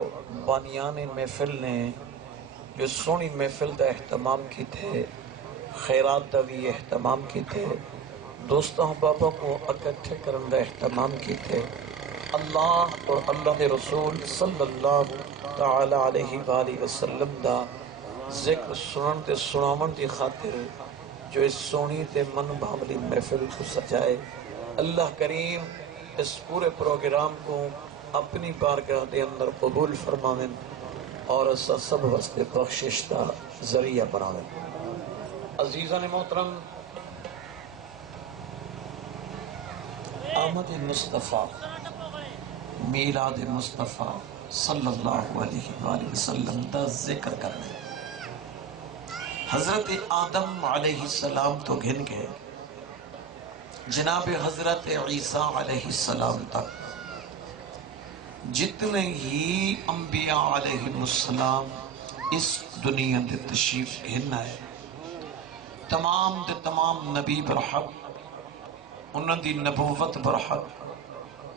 بانیان محفل نے جو سونی محفل دا اہتمام کی تھے، خیرات دا بھی اہتمام کی تھے، دوستوں بابا کو اکٹھے کرن دا اہتمام کی تھے، اللہ اور اللہ دے رسول صلی اللہ تعالی علیہ وآلہ وسلم دا ذکر سنن تے سناون دی خاطر جو اس سونی تے من بھاملی محفل کو سجائے، اللہ کریم اس پورے پروگرام کو اپنی بارگاہ دے اندر قبول فرماویں اور اسا سب واسطے بخشش دا ذریعہ بناویں۔ عزیزان محترم، آمد مصطفیٰ، میلاد مصطفیٰ صلی اللہ علیہ وآلہ وسلم دا ذکر کرنے، حضرت آدم علیہ السلام تو گھن گئے، جناب حضرت عیسیٰ علیہ السلام تک جتنے ہی انبیاء علیہ السلام اس دنیا دے تشریف گھن آئے، تمام دے تمام نبی برحق، انہاں دی نبوت برحق،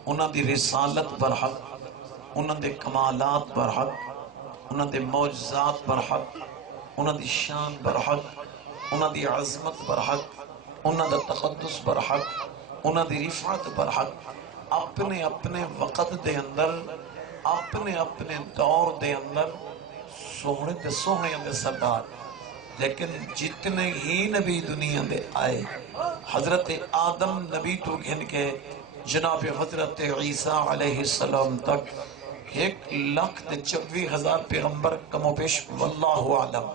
انہاں دی رسالت برحق، انہاں دے کمالات برحق، انہاں دے معجزات برحق، انہاں دی شان برحق، انہاں دی عظمت برحق، انہاں دا تقدس برحق، انہاں دی رفعت برحق، اپنے اپنے وقت دے اندر، اپنے اپنے دور دے اندر سونے دے سونے دے سردار، لیکن جتنے ہی نبی دنیا دے آئے، حضرت آدم نبی تو گھن کے جناب حضرت عیسیٰ علیہ السلام تک 1,24,000 پیغمبر کم و بیش واللہ عالم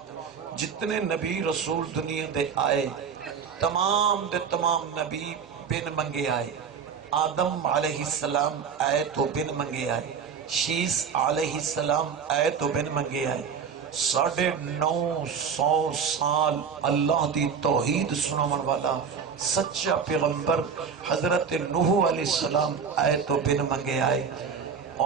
جتنے نبی رسول دنیا دے آئے، تمام دے تمام نبی بن منگے آئے۔ آدم علیہ السلام آئے تو بن منگے آئے، شیس علیہ السلام آئے تو بن منگے آئے، 950 سال اللہ دی توحید سناون والا سچا پیغمبر حضرت نوح علیہ السلام آئے تو بن منگے آئے،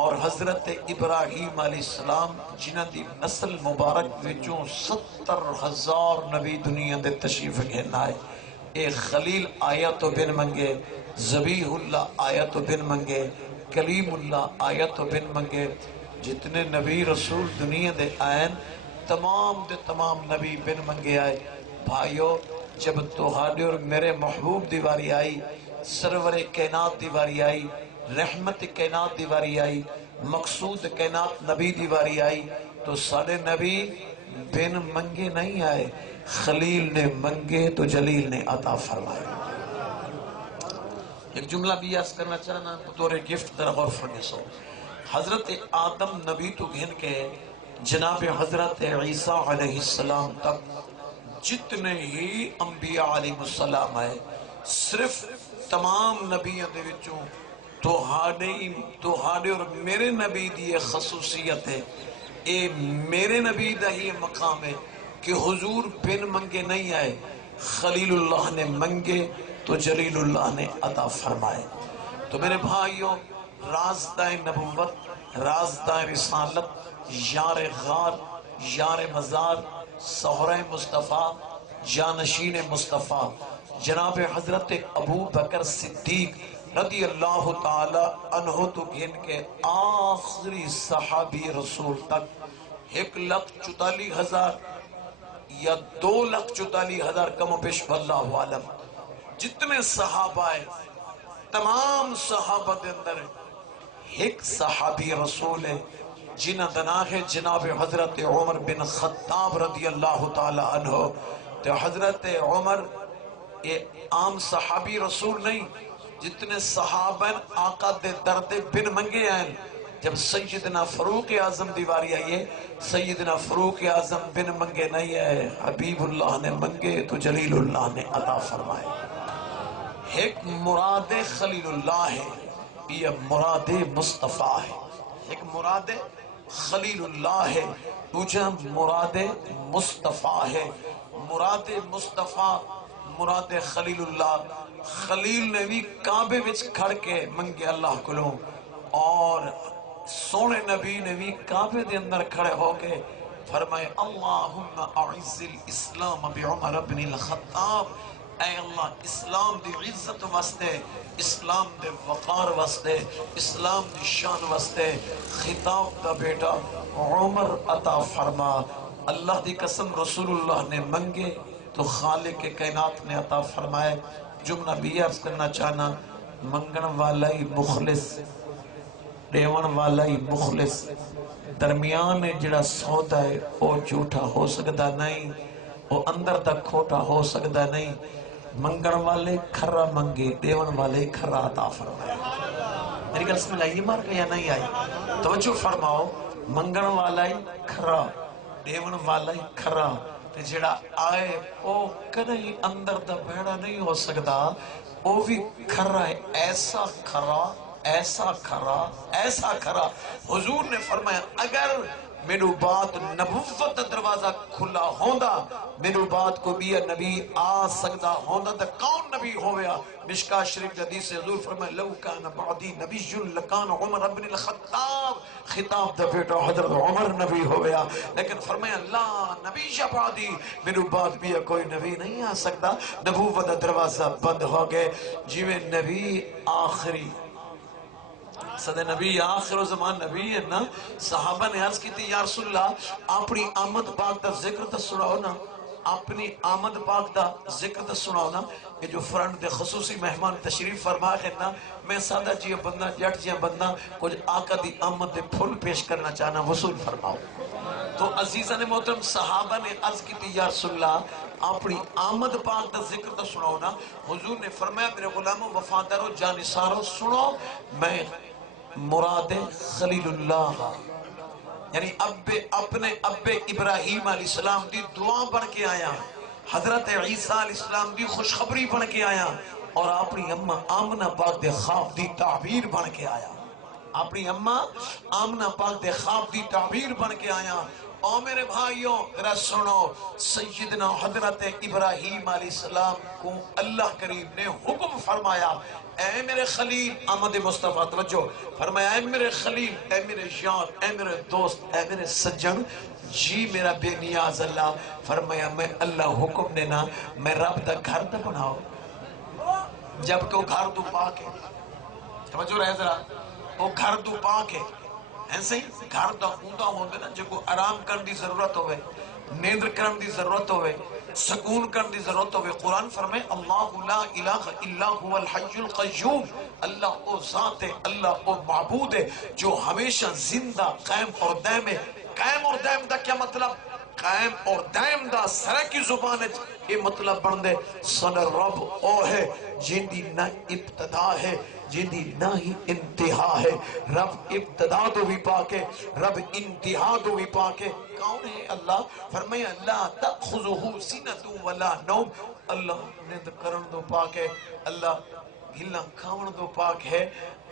اور حضرت ابراہیم علیہ السلام جنہ دی نسل مبارک وچوں 70,000 نبی دنیا دے تشریف گھن آئے، ایک خلیل آیا تو بن منگے، ذبیح اللہ آیا تو بن منگے، کلیم اللہ آیا تو بن منگے، جتنے نبی رسول دنیا دے آئین تمام دے تمام نبی بن منگے آئے۔ بھائیو، جب تہاڈے اور میرے محبوب دیواری آئی، سرور کائنات دیواری آئی، رحمت کائنات دیواری آئی، مقصود کائنات نبی دیواری آئی، تو سارے نبی بن منگے نہیں آئے، خلیل نے منگے تو جلیل نے عطا فرمائے۔ ایک جملہ بھی یاد کرنا چاہنا بطور گفٹ در غور فرمیسو، حضرت آدم نبی تو گھن کے جناب حضرت عیسیٰ علیہ السلام تک جتنے ہی انبیاء علیہ السلام آئے، صرف تمام نبیوں دے وچوں توہاڈے اور میرے نبی دی ایک خصوصیت ہے، اے میرے نبی دا ہی مقام ہے کہ حضور بن منگے نہیں آئے، خلیل اللہ نے منگے تو جلیل اللہ نے عطا فرمائے۔ تو میرے بھائیوں، رازدہ نبوت، رازدہ رسالت، یار غار، یار مزار، سہرہ مصطفیٰ، جانشین مصطفیٰ، جناب حضرت ابو بکر صدیق رضی اللہ تعالی عنہ تو گھن کے آخری صحابی رسول تک 1,44,000 یا 2,44,000 کم و بیش واللہ عالم جتنے صحابہ آئے، تمام صحابہ دے اندر ایک صحابی رسول ہے جنہ دنا ہے جناب حضرت عمر بن خطاب رضی اللہ تعالی عنہ۔ تو حضرت عمر ایک عام صحابی رسول نہیں، جتنے صحابہ آقا دے درد بن منگے آئیں، جب سیدنا فاروق اعظم دیواری آئیے، سیدنا فاروق اعظم بن منگے نہیں آئے، حبیب اللہ نے منگے تو جلیل اللہ نے عطا فرمائے۔ ایک مراد خلیل اللہ ہے، یہ مراد مصطفیٰ ہے، ایک مراد خلیل اللہ ہے، دوسرا مراد مصطفیٰ ہے۔ مراد مصطفیٰ، مراد خلیل اللہ، خلیل نے بھی کعبے وچ کھڑ کے منگے اللہ کلوں، اور سونے نبی نے بھی کعبے دے اندر کھڑے ہو کے فرمائے اللہم اعز الاسلام بعمر بن الخطاب، اے اللہ اسلام دی عزت واسطے، اسلام دے وقار واسطے، اسلام دی شان واسطے خطاب دا بیٹا عمر عطا فرما۔ اللہ دی قسم رسول اللہ نے منگے تو خالق کائنات نے عطا فرمائے۔ جملہ بھی عرض کرنا چاہنا، منگن والا ہی مخلص، دیون والا ہی مخلص، درمیان جڑا سودا ہے وہ جھوٹا ہو سکتا نہیں، وہ اندر تک کھوٹا ہو سکتا نہیں۔ منگن والے کھرا منگے، دیون والے کھرا عطا فرمائے۔ میری گل سمجھ آئی مار کے یا نہیں آئی؟ توجہ فرماؤ، منگن والا ہی کھرا، دیون والا ہی کھرا، تے جڑا آئے او کدی اندر دا بھیڑا نہیں ہو سکتا، او بھی کھرا ہے، ایسا کھرا، ایسا کھرا، ایسا کھرا۔ حضور نے فرمایا اگر میرے بعد نبوت دا دروازہ کھلا ہوندا، میرے بعد کو بھی نبی آ سکتا ہوندا، تو کون نبی ہویا؟ مشکاہ شریف حدیث سے حضور فرمایا لو کان بعدی نبی لکان عمر بن الخطاب، خطاب دا بیٹا حضرت عمر نبی ہویا، لیکن فرمایا لا نبی بعدی، میرے بعد بھی کوئی نبی نہیں آ سکتا۔ نبوت دا دروازہ بند ہو گئے، جیویں نبی آخری صد نبی آخر زمان نبی ہے نا۔ صحابہ نے عرض کی تھی یا رسول اللہ اپنی آمد پاک دا ذکر تا سناؤ نا، اپنی آمد پاک دا ذکر تا سناؤ نا۔ یہ جو فرنٹ دے خصوصی مہمان تشریف فرما ہے نا، میں سادہ جی بندہ جٹ جی بندہ کچھ آقا دی آمد دے پھول پیش کرنا چاہنا، وصول فرماؤ۔ تو عزیزہ نے محترم صحابہ نے عرض کی تھی یا رسول اللہ اپنی آمد پاک دا ذکر تا سناؤ نا۔ حضور نے فرمایا میرے غلاموں وفاداروں جانثاروں سنو، میں مراد خلیل اللہ یعنی اپنے اب ابراہیم علیہ السلام دی دعا بن کے آیا، حضرت عیسیٰ علیہ السلام دی خوشخبری بن کے آیا، اور اپنی اماں آمنہ پاک دے خواب دی تعبیر بن کے آیا، اپنی اماں آمنہ پاک دے خواب دی تعبیر بن کے آیا۔ اور میرے بھائیوں ذرا سنو، سیدنا حضرت ابراہیم علیہ السلام کو اللہ کریم نے حکم فرمایا اے میرے خلیل، آمد مصطفیٰ توجہ فرمایا اے میرے خلیل، اے میرے یار، اے میرے دوست، اے میرے سجن، جی میرا بے نیاز اللہ، فرمایا میں اللہ حکم دینا میں رب دا گھر دا بناؤ، جب کہ وہ گھر تو پاک ہے، توجہ رہے ذرا، وہ گھر تو پاک ہے، ایسے ہی گھر دا ہوندا ہوندے نا، جب کو آرام کرن دی ضرورت ہوئے، نیندر کرن دی ضرورت ہوئے، سکون کرن دی ضرورت ہوئے، قرآن فرمائے اللہ لا الہ الا هو الحی القیوم، اللہ او ذات ہے، اللہ او معبود ہے جو ہمیشہ زندہ قائم اور دائم ہے۔ قائم اور دائم دا کیا مطلب؟ قائم اور دائم دا سرہ کی زبان ہے یہ مطلب بندے سن رب او ہے جن دی نہ ابتدا ہے، جن دی نہ ہی انتہا ہے، رب ابتدا دو بھی پاک ہے، رب انتہا دو بھی پاک ہے۔ کون ہے اللہ؟ فرمایا لا تأخذہ سنۃ ولا نوم، اللہ نیند کرن دو پاک ہے، اللہ گھلنا کھاون دو پاک ہے،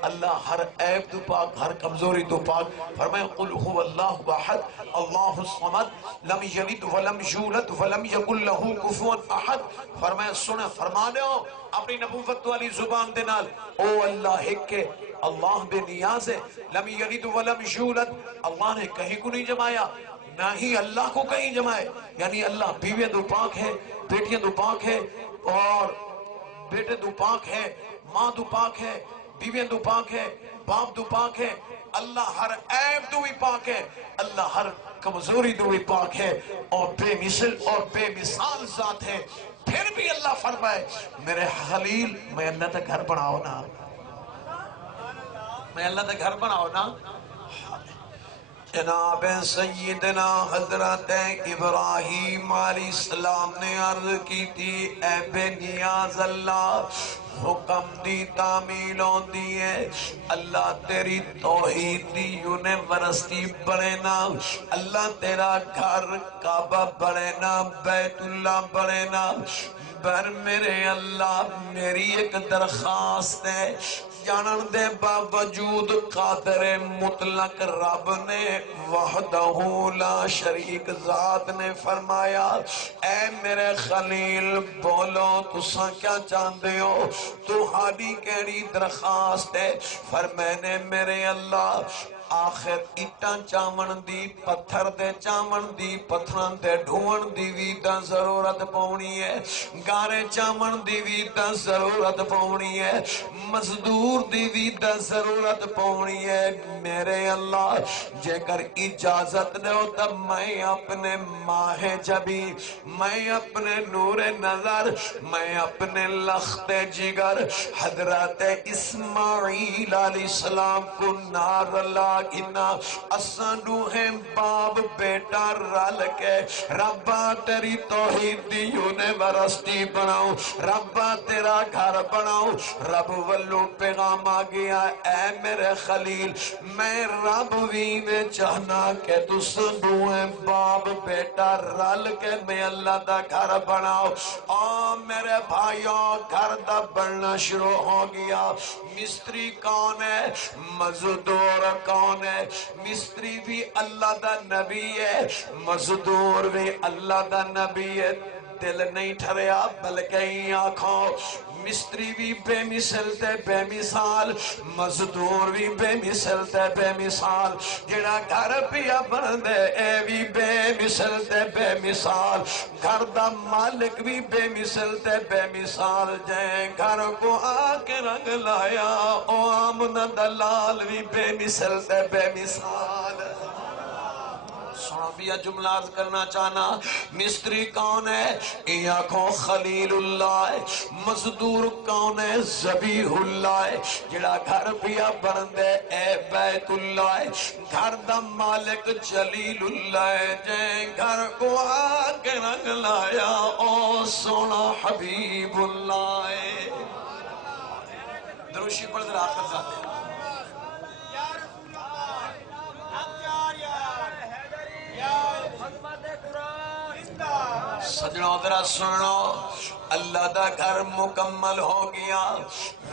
اللہ ہر عیب دو پاک، ہر کمزوری دو پاک۔ فرمایا قل هو اللہ احد اللہ الصمد لم یلد ولم یولد ولم یکن لہ کفوا احد۔ فرمایا سنیں فرما دو اپنی نبوت والی زبان دے نال، او اللہ ایک ہے، اللہ بے نیاز ہے، لم یلد ولم یولد، اللہ نے کہیں کو نہیں جمایا نہ ہی اللہ کو کہیں جمائے، یعنی اللہ بیویاں دو پاک ہے، بیٹیاں دو پاک ہے، اور بیٹے دو پاک ہے، ماں دو پاک ہے، بیویاں دو پاک ہے، باپ دو پاک ہے، اللہ ہر عیب دو بھی پاک ہے، اللہ ہر کمزوری دو بھی پاک ہے، اور بے مثل اور بے مثال ذات ہے۔ پھر بھی اللہ فرمائے میرے خلیل میں اللہ تا گھر بناؤ نا، میں اللہ تا گھر بناؤ نا۔ جناب سیدنا حضرت ابراہیم علیہ السلام نے عرض کی تھی اے بے نیاز اللہ حکم دی تعمیل ہوندی ہے، اللہ تیری توحید دی یونیورسٹی بڑھے نا، اللہ تیرا گھر کعبہ بڑھے نا، بیت اللہ بڑھے نا، پر میرے اللہ میری ایک درخواست ہے، جانن دے باوجود قادر مطلق رب نے وحدہ لا شریک ذات نے فرمایا اے میرے خلیل بولو تساں کیا چاہتے ہو، تہاڈی کیڑی درخواست ہے؟ فرمانے میرے اللہ آخر اٹاں چاون دی پتھر دے چاون دی پتھراں دے ڈھون دی بھی تا ضرورت پونی ہے گارے چاون دی بھی تا ضرورت پونی ہے مزدور دی بھی تا ضرورت پونی ہے میرے اللہ جے کر اجازت دو تب میں اپنے ماہ جبی میں اپنے نور نظر میں اپنے لخت جگر حضرت اسماعیل علیہ السلام کو نار لاغنا اسانو ہیں باپ بیٹا رل کے ربا تیری توحید دی یونیورسٹی بناؤ ربا تیرا گھر بناؤ رب ولو پیغام آ گیا اے میرے خلیل میں رب وینے چاہنا کہ تس دوئے باپ بیٹا رل کے میں اللہ دا گھر بناؤ میرے بھائیوں گھر دا بننا شروع ہو گیا مستری کون ہے مزدور کون ہے مستری بھی اللہ دا نبی ہے مزدور بھی اللہ دا نبی ہے دل نہیں ٹھریا بلکہ ہی آنکھوں مستری بھی بے مثل تے بے مثال مزدور بھی بے مثل تے بے مثال جڑا گھر پیا بندے اے بھی بے مثل تے بے مثال گھر دا مالک بھی بے مثل تے بے مثال جائیں گھر کو آکے رنگ لایا او آمن دلال بھی بے مثل تے بے مثال سنو بھی جملات کرنا چاہنا مستری کون ہے یہ آنکھوں خلیل اللہ ہے مزدور کون ہے ذبیح اللہ ہے جڑا گھر پیا بندے اے بیت اللہ ہے گھر دا مالک جلیل اللہ ہے جائیں گھر کو آکے رنگ لایا او سونا حبیب اللہ ہے دروشی پر در آخر ذات ہے سجنوں ذرا سنو اللہ دا گھر مکمل ہو گیا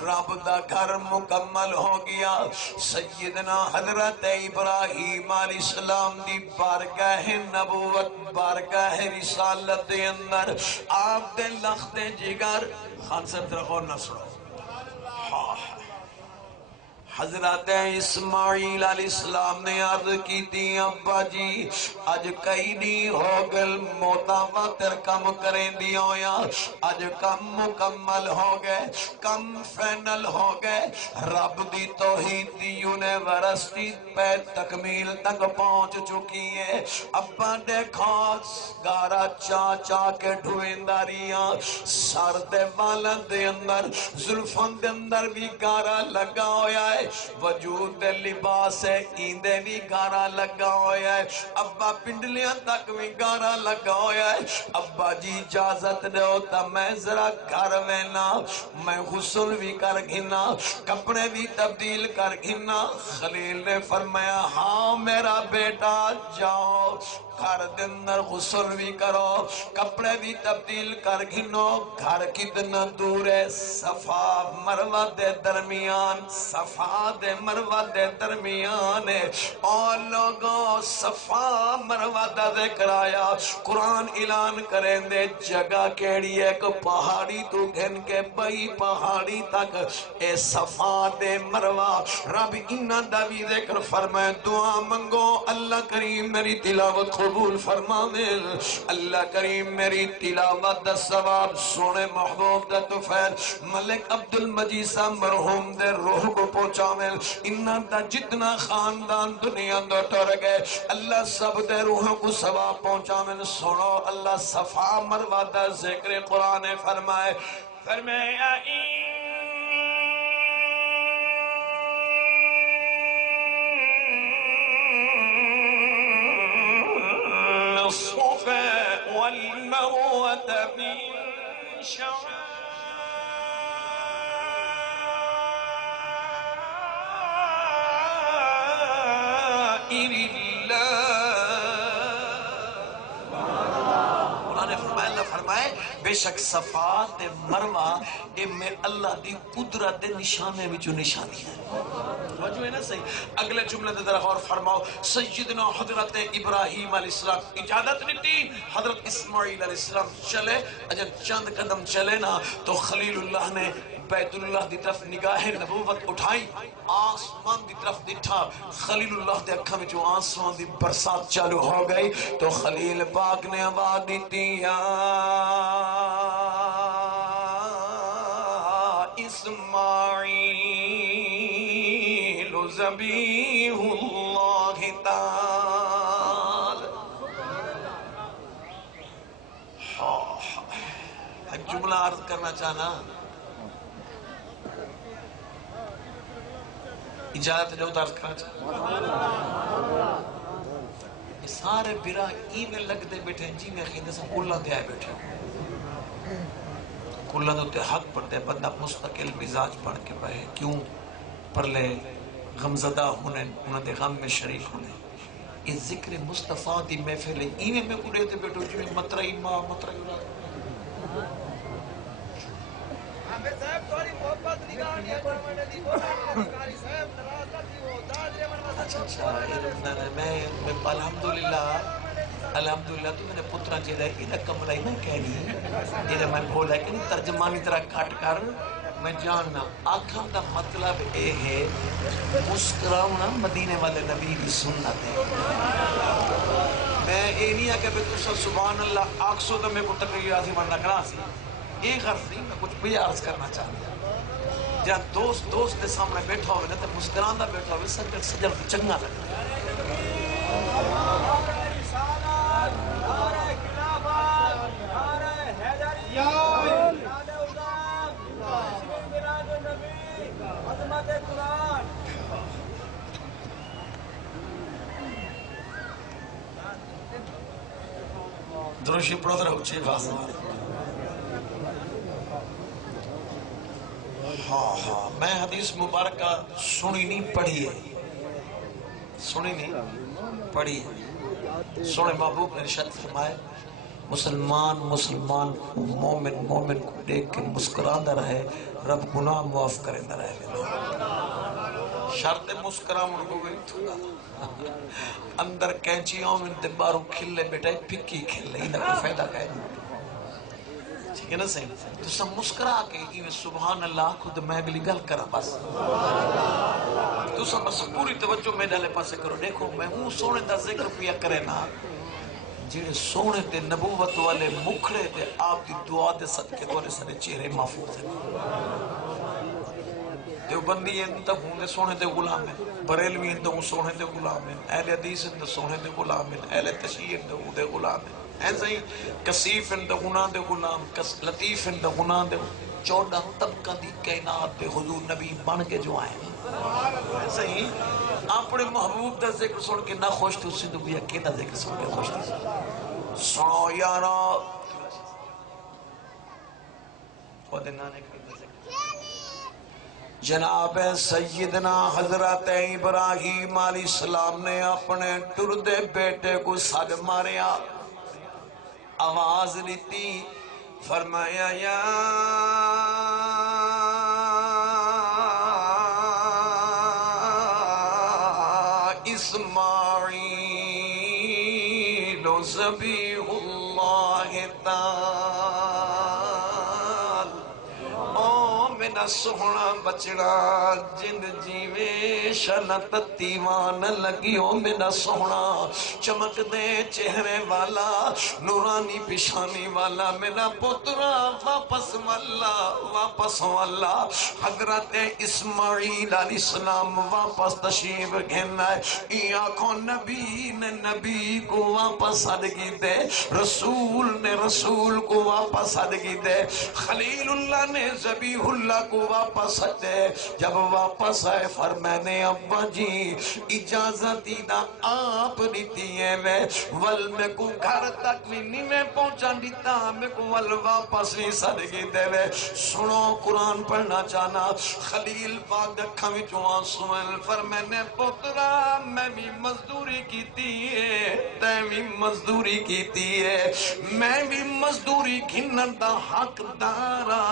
رب دا گھر مکمل ہو گیا سیدنا حضرت ابراہیم علیہ السلام دی بارگاہ نبوت بارگاہ رسالت دے اندر آپ دے لخت جگر خان صاحب ذرا غور نہ سنو حضرت اسماعیل علیہ السلام نے عرض کی تھی ابا جی اج کئی نہیں ہو گل موتا واتر کم کریں دی ہویا اج کم مکمل ہو گئے کم فینل ہو گئے رب دی توحید دی یونیورسٹی پہ تکمیل تک پہنچ چکی ہے ابا دیکھو گارا چا چا کے ڈھوینداریاں سر دے والن دے اندر زلفن دے اندر بھی گارا لگا ہویا ہے وجود دے لباس ہے ایندے بھی گارا لگا ہویا ہے ابا پنڈلیاں تک بھی گارا لگا ہویا ہے ابا جی اجازت دے ہوتا میں ذرا گھر وینا میں غسل بھی کر گھنا کپڑے بھی تبدیل کر گھنا خلیل نے فرمایا ہاں میرا بیٹا جاؤ گھر دندر غسل بھی کرو کپڑے بھی تبدیل کر گھنو گھر کتنا دور ہے صفا مروہ دے درمیان صفا دے مروہ دے درمیان ہے اور لوگوں صفا مروہ دا ذکر آیا قرآن اعلان کریں دے جگہ کیڑی ایک پہاڑی تو گھن کے بئی پہاڑی تک اے صفا دے مروہ رب انہ دا بھی ذکر فرمائے دعا منگو اللہ کریم میری تلاوت قبول فرمامل اللہ کریم میری تلاوت دا ثواب سونے محبوب دا تفیل ملک عبدالمجید صاحب مرحوم دے روح کو پہنچامل انہاں دا جتنا خاندان دنیا دا ٹر گئے اللہ سب دے روح کو ثواب پہنچامل سنو اللہ صفا مروہ دا ذکر قرآن فرمائے فرمایا الصفا والمروة من شعائر الله فرمائے بے شک صفا تے مروہ اے میں اللہ دی قدرت دے نشانے میں جو نشانی ہے وجہ ہے نا صحیح اگلے جملے دے در غور فرماؤ سیدنا حضرت ابراہیم علیہ السلام اجازت نہیں حضرت اسماعیل علیہ السلام چلے اجن چند قدم چلے نا تو خلیل اللہ نے بیت اللہ دی طرف نگاہ نبوت اٹھائی آسمان دی طرف دٹھا خلیل اللہ دے اکھا میں جو آسمان دی برسات چالو ہو گئی تو خلیل پاک نے آواز دیتی یا اسماعیل ذبیح اللہ تعالی ایک جملہ عرض کرنا چاہنا اجازت جو عرض کرنا چاہنا یہ سارے برا ای میں لگ دے بیٹھے جی میں خیندے سے کلہ دے آئے بیٹھے کلہ دے حق پڑھتے بندہ مستقل مزاج پڑھ کے بہے کیوں پر لے غمزدہ ہونے انہوں دے غم میں شریک ہونے یہ ذکر مصطفیٰ دی محفل ای میں کو دیتے بیٹھو جی میں مطرعی ماں مطرعی اولاد اچھا میں الحمدللہ تو میں نے پترہ چیدہ ایدہ کمرائی میں کہنی ایدہ میں بولا کہ نہیں ترجمانی طرح کھٹ کر میں جاننا آنکھاں دا مطلب اے ہے مسکراؤنا مدینے والے نبی دی سنت ہے میں اے نہیں آکے تو سبحان اللہ آکسو دا میں کو تقریر آسی ورنہ کرا سی ایک غرض نہیں میں کچھ بھی عرض کرنا چاہتا جہاں دوست دے سامنے بیٹھا ہوئے نا تو مسکران دا بیٹھا ہوئے سجر چنگا لگتا دروشی پڑھو اچھی باز ہاں میں حدیث مبارکہ سنی نہیں پڑھی ہے سنی نہیں پڑھی ہے سنے محبوب نے ارشاد فرمائے مسلمان مومن کو دیکھ کے مسکراندہ رہے رب گناہ معاف کرندہ رہے شرط مسکرام ان کو گئی تھوڑا اندر کینچیوں میں دبارو کھلے بیٹھے پکی کھلے انہیں کوئی فائدہ کہے ٹھیک ہے نا صحیح تو سب مسکرا کے ایویں سبحان اللہ خود میں گلی گل کرا بس تو سب بس پوری توجہ میں ڈالے پاسے کرو دیکھو میں ہوں سونے دا ذکر پیا کرے نا جیڑے سونے تے نبوت والے مکھڑے تے آپ دی دعا دے صدقے دوارے سارے چہرے محفوظ ہیں دیوبندی انتا ہوں دے سونے دے غلام ہیں بریلوی انتا ہوں سونے دے غلام ہیں اہل حدیث انتا سونے دے غلام ہیں اہل تشیع انتا ہوں دے غلام ہیں ایسا ہی کثیف انتا گناہ دے غلام لطیف انتا گناہ دے 14 طبقہ دی کائنات دے حضور نبی بن کے جو آئے ایسا ہی اپنے محبوب دا ذکر سن کے نہ خوش تو اسی بھی اکیدہ ذکر سن کے خوش تھی سنو یارا خود نانے کا جناب سیدنا حضرت ابراہیم علیہ السلام نے اپنے ٹردے بیٹے کو سد ماریا آواز لیتی فرمایا یا اسماعیل ذبیح اللہ تعالی او میرا سونا بچڑا جند جیوے شنت تیوان لگی او میرا سونا چمک دے چہرے والا نورانی پشانی والا میرا پترا واپس والا حضرت اسماعیل علیہ السلام واپس تشریف گھننا ہے ای آنکھوں نبی نے نبی کو واپس ادگی دے رسول نے رسول کو واپس ادگی دے خلیل اللہ نے ذبیح اللہ کو واپس دے جب واپس آئے فرمانے ابا جی اجازت دینا آپ دیتی ہے ول میں کو گھر تک نہیں میں پہنچا دیتا میں کو ول واپس نہیں صدقی دے سنو قرآن پڑھنا چاہنا خلیل پاک دکھا میں چوان سوئل فرمانے پترا میں بھی مزدوری کی تھی تے بھی مزدوری کیتی ہے، میں بھی مزدوری گھنن دا حق دارا،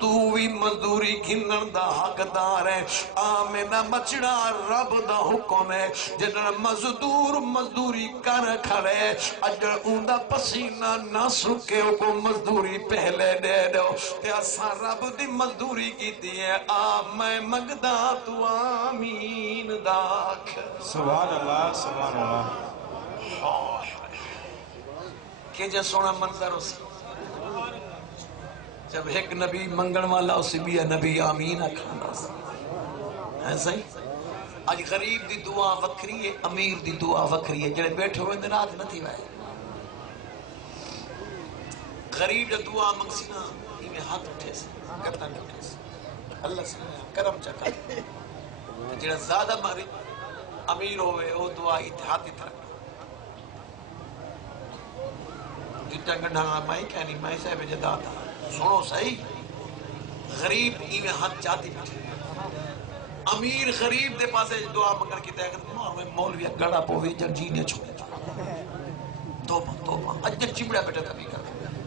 تو بھی مزدوری گھنن دا حق دار ہے۔ میرا بچڑا رب دا حکم ہے، جدر مزدور مزدوری کر کھڑے اجر اوندا پسینہ نہ سکے کو مزدوری پہلے دے دو، تے اساں رب دی مزدوری کیتی ہے۔ میں مگدا تو آمین داکھ۔ سبحان اللہ سبحان اللہ۔ کہ جے سونا منظر اسی جب ایک نبی منگن والا اسی بھی نبی آمین کھانا سی ایسا ہی۔ آج غریب دی دعا وکری ہے، امیر دی دعا وکری ہے، جڑے بیٹھے ہوئے اندر رات نہ تھی وائے غریب دی دعا منگسینا ہمیں ہاتھ اٹھے سے گردن اٹھے سے اللہ سے کرم چکا جڑے زیادہ امیر ہوئے وہ دعا اتحادی ترک جتا گنڈھا مائی کہنی مائی صاحب جدا تھا سنو صحیح، غریب ایویں ہاتھ چاہتی بیٹھے، امیر غریب دے پاسے دعا مگر کی تے کہ مولوی گڑا پوے جن جی نے چھوڑے توبہ اجر چمڑا بیٹھے تبھی کر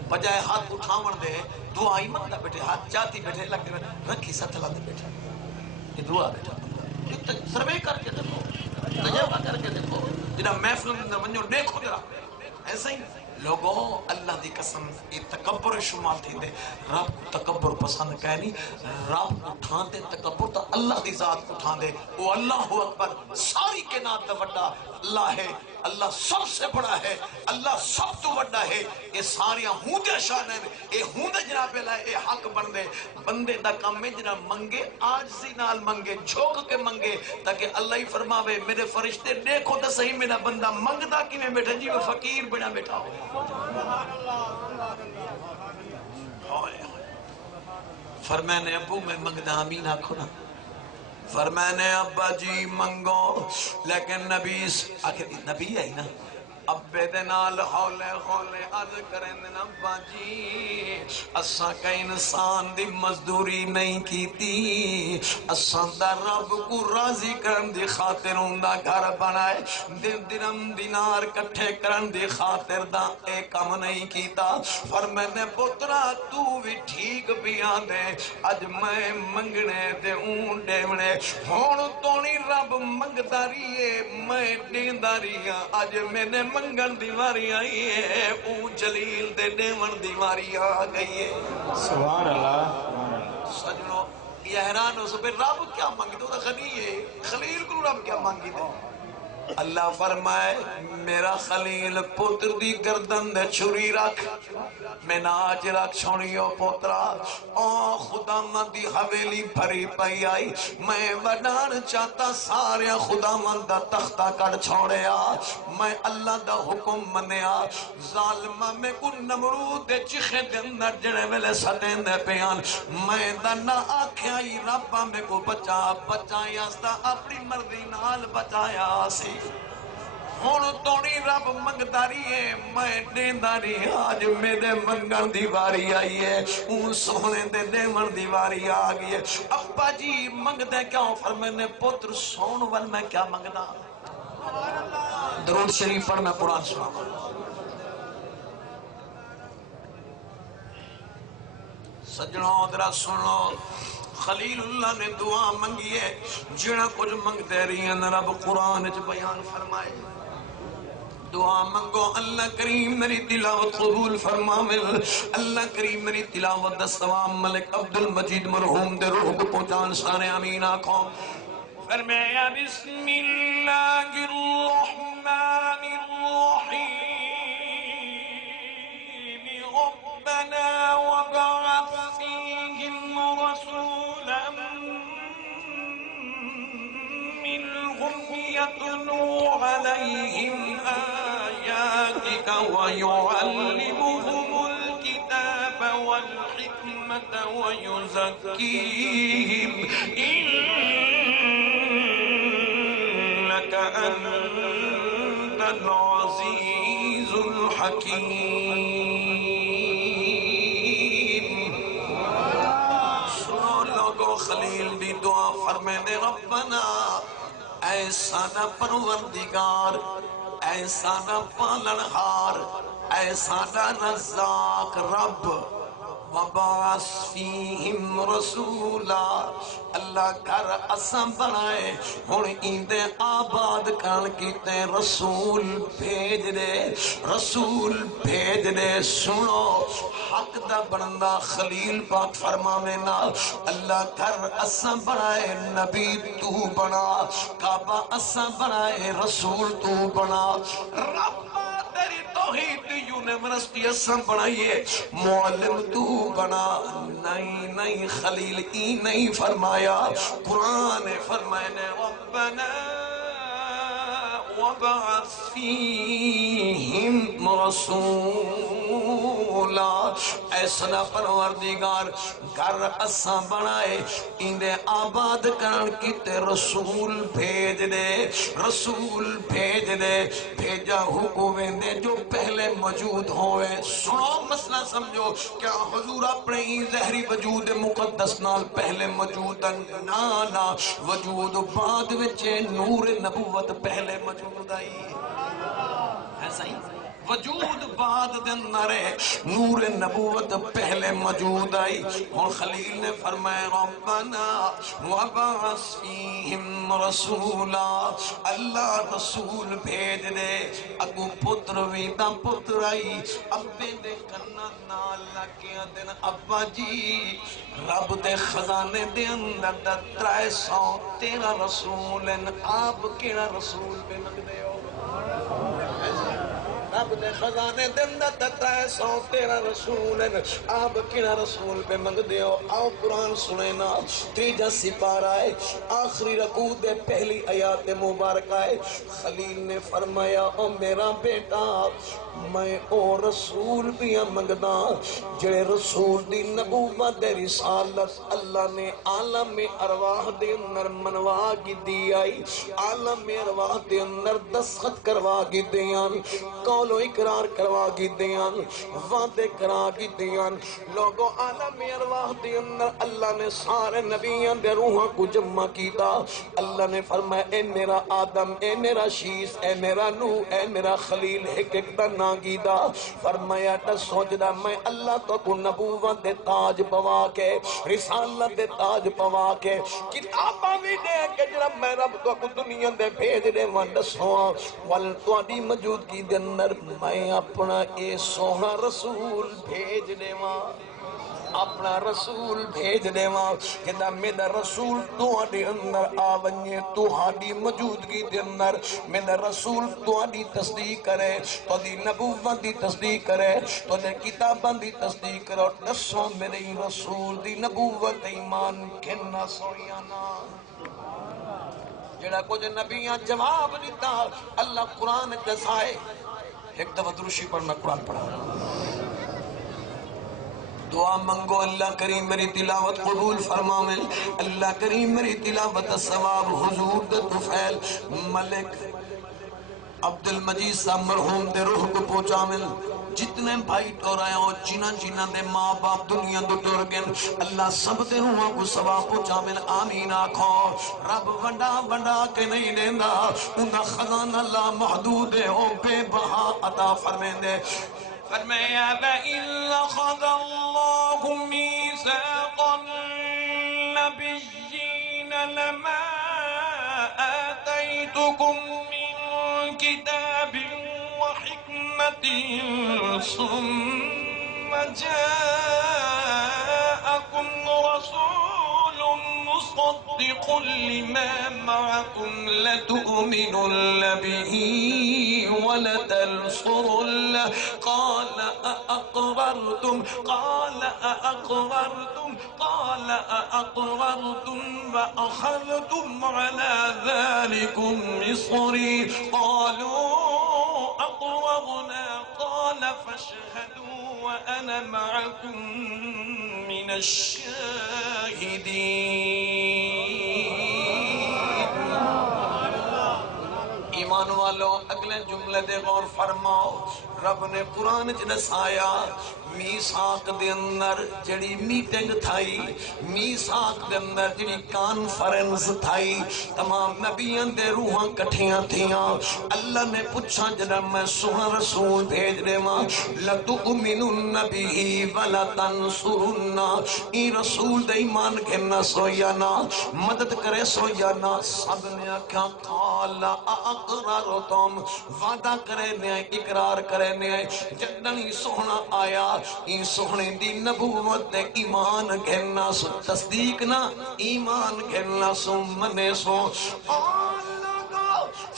بجائے ہاتھ اٹھاون دے دعا ہی منگتا بیٹھے، ہاتھ چاہتی بیٹھے لگ رکھی ستلا دے بیٹھے، یہ دعا بیٹھا سروے کر کے دیکھو، تجربہ کر کے دیکھو، جنہاں محفل میں ونجو دیکھو جرا ایسا ہی لوگوں اللہ دی قسم یہ تکبر شمال تھی دے، رب کو تکبر پسند کہنی، رب کو ٹھان دے تکبر تو اللہ دی ذات کو ٹھان دے، وہ اللہ اکبر ساری کے نات وڈا اللہ ہے، اللہ سب سے بڑا ہے، اللہ سب تو وڈا ہے، یہ ساریاں ہوندے شان ہیں، یہ ہوندے جناب لائے یہ حق بن دے، بندے دا کام میں جناب منگے آجزی نال منگے جھوک کے منگے تاکہ اللہ ہی فرماوے میرے فرشتے دیکھو تو صحیح میرا بندہ منگدا کی میں بیٹھا جی وہ فقیر بنا بیٹھا ہو فرمانے ابو میں منگدا آمین آکھو نا، فرمانے ابا جی منگو، لیکن نبی ہے نا ابے دے نال ہولے ہولے عرض کریں دن ابا جی اساں کا انسان دی مزدوری نہیں کیتی، اساں دا رب کو راضی کرن دی خاطر اوندا گھر بنائے، درم دینار کٹھے کرن دی خاطر دا اے کم نہیں کیتا، فرمانے پترا تو بھی ٹھیک بھی آندے اج میں منگنے دے اون ڈیونے ہون تونی رب منگداریے میں دینداریاں اج میں نے منگن دیواری آئی ہے اون جلیل دے دیون دیواری آگئی ہے سبحان اللہ۔ سجنوں یہ حیران ہو سکے رب کیا مانگی تو غنی ہے، خلیل کو رب کیا مانگی دے اللہ فرمائے میرا خلیل پتر دی گردن دے چھری رکھ میں ناج رکھ چھوڑیو پترا او خدا من دی حویلی بھری پئی آئی میں وڈان چاہتا سارے خدا من دا تختہ کڑ چھوڑیا میں اللہ دا حکم منیا ظالمہ میں کو نمرود دے چخے دن در جڑے ویلے سٹین دے پیان میں دا نہ آکھیائی ربا میں کو بچایا استا اپنی مردی نال بچایا سی ہون توڑی رب منگداری ہے میں دینداری آج میرے منگن دیواری آئی ہے اون سونے دے دیمن دیواری آگئی ہے ابا جی منگ دے کیا فرمینے پتر سون ول میں کیا منگنا درود شریف پر میں قرآن سنا سجنوں درہ سنو خلیل اللہ نے دعا منگی ہے جنہ کچھ منگ دے رہی ہیں رب قرآن چ بیان فرمائے دعا منگو اللہ کریم میری تلاوت قبول فرماوے اللہ کریم میری تلاوت دستوام ملک عبدالمجید مرحوم دے روح کو پہنچان سارے آمین آنکھوں فرمایا بسم اللہ الرحمن الرحیم ربنا وبعث فيهم رسولا منهم يتلو عليهم آياتك ويعلمهم الكتاب والحكمة ويزكيهم إنك أنت العزيز الحكيم خلیل دی دعا فرمینے ربنا اے سادہ پروردگار اے اے ساڈا پالن ہار، اے ساڈا رزاق رب، وبعث فیہم رسولا، اللہ گھر اساں بنائے ہن ایندے آباد کرن کیتے رسول بھیج دے، رسول بھیج دے۔ سنو حق دا بندہ خلیل پاک فرماوے نا، اللہ گھر اساں بنائے نبی تو بنا، کعبہ اساں بنائے رسول تو بنا، رب تیری توحید یونیورسٹی اساں بنائیے معلم تو بنا۔ نہیں نہیں خلیل ای نہیں فرمایا، قرآن فرمائے ربنا وبعث فیہم رسولا، ایسا پروردگار گھر اساں بنائے اندے آباد کرن کیتے رسول بھیج دے، رسول بھیج دے، بھیجا حکومیں دے جو پہلے موجود ہوئے۔ سنو مسئلہ سمجھو، کیا حضور اپنے ہی ظہری وجود مقدس نال پہلے موجود نانا، وجود بعد وچے نور نبوت پہلے موجود آئی ایسا ہی وجود بعد دن نرے نور نبوت پہلے موجود آئی۔ اور خلیل نے فرمایا ربنا وبعث فیہم رسولا، اللہ رسول بھیج دے، اگو پتر ویدہ پتر آئی، ابے دے کنہ نال لگیا دن ابا جی رب دے خزانے دے اندر 313 رسول ہیں، آپ کیڑا رسول پہ لگ دے ہو؟ رب دے خزانے دے اندر 313 رسول ہیں، آپ کیڑا رسول پہ منگ دے ہو؟ آؤ قرآن سنینا، تیجا سپارہ ہے، آخری رکوع دے پہلی آیات مبارکہ ہے۔ خلیل نے فرمایا او میرا بیٹا میں او رسول بھی منگدا جڑے رسول دی نبوت دے رسالت اللہ نے عالم ارواح دے اندر منوا کی دی آئی، عالم ارواح دے اندر دستخط کروا کی دیاں، قول و اقرار کروا کی دیاں، وعدے کرا کی دیاں۔ لوگوں عالم ارواح دے اندر اللہ نے سارے نبیوں دے روحاں کو جمع کیتا، اللہ نے فرمایا اے میرا آدم، اے میرا شیس، اے میرا نوح، اے میرا خلیل، ایک ایک دا ناگیدہ فرمایا تا سوچدا میں اللہ تو کو نبوت دے تاج پوا کے، رسالت دے تاج پوا کے، کتاباں بھی دے کے جرب میں رب تو کو دنیا دے بھیج دے وان دسواں وال تواڈی موجودگی دے اندر میں اپنا اے سونا رسول بھیج دے وان، اپنا رسول بھیج دے وہاں کہ میرا رسول تواڈے اندر آونجے، تہاڈی موجودگی دے اندر میرا رسول تواڈی تصدیق کرے، تواڈی نبوت دی تصدیق کرے، تواڈے کتاباں دی تصدیق کرے۔ دسو میرے رسول دی نبوت ایمان کنا سویانا جڑا کچھ نبیاں جواب دیتا اللہ قرآن دسائے۔ ایک دفعہ دروشی پڑھنا، قرآن پڑھا، دعا منگو اللہ کریم میری تلاوت قبول فرماویں، اللہ کریم میری تلاوت ثواب حضور دے طفیل ملک عبد المجید صاحب مرحوم دے روح کو پہنچاویں، جتنے بھائی ٹور آئے ہو، جنہ دے ماں باپ دنیا دو ٹور گئے، اللہ سب دے روحاں کو ثواب پہنچاویں، آمین آکھو۔ رب ونڈا ونڈا کے نہیں دینا، انہا خزانہ لا محدود ہے، او بے بہا عطا فرمائیں دے۔ فرمایا وَإِذْ أَخَذَ اللَّهُ مِيثَاقَ النَّبِيِّينَ لَمَا آتَيْتُكُم مِّن كِتَابٍ وَحِكْمَةٍ ثُمَّ جَاءَكُمْ رَسُولٌ مُصَدِّقٌ لِمَا مَعَكُمْ لَتُؤْمِنُنَّ بِهِ وَلَتَنصُرُنَّهُ قَالَ أَأَقْرَرْتُمْ وَأَخَذْتُمْ عَلَى ذَلِكُمْ إِصْرِي قَالُوا أَقْرَرْنَا قَالَ فَاشْهَدُوا وَأَنَا مَعَكُمْ مِنَ الشَّاهِدِينَ۔ ایمان والو اگلے جملے دے غور فرماؤ، رب نے قرآن چ دسایا میثاق دے اندر جڑی میٹنگ تھائی، میثاق دے اندر جڑی کانفرنس تھائی، تمام نبیاں دے روحاں کٹھیاں تھیاں۔ اللہ نے پوچھا جڑا میں سونا رسول بھیج دے ماں، لَتُؤْمِنُنَّ بِهِ وَلَتَنْصُرُنَّ، ای رسول دے ایمان گھننا سو یا نا، مدد کرے سو یا نا؟ سب نے آکھا قال اقررتم، وعدہ کرے نے اقرار کرے نے۔ جدن ہی سونا آیا، ای سونے دی نبوت دے ایمان گھننا سو، تصدیق نہ ایمان گھننا سو منے سو۔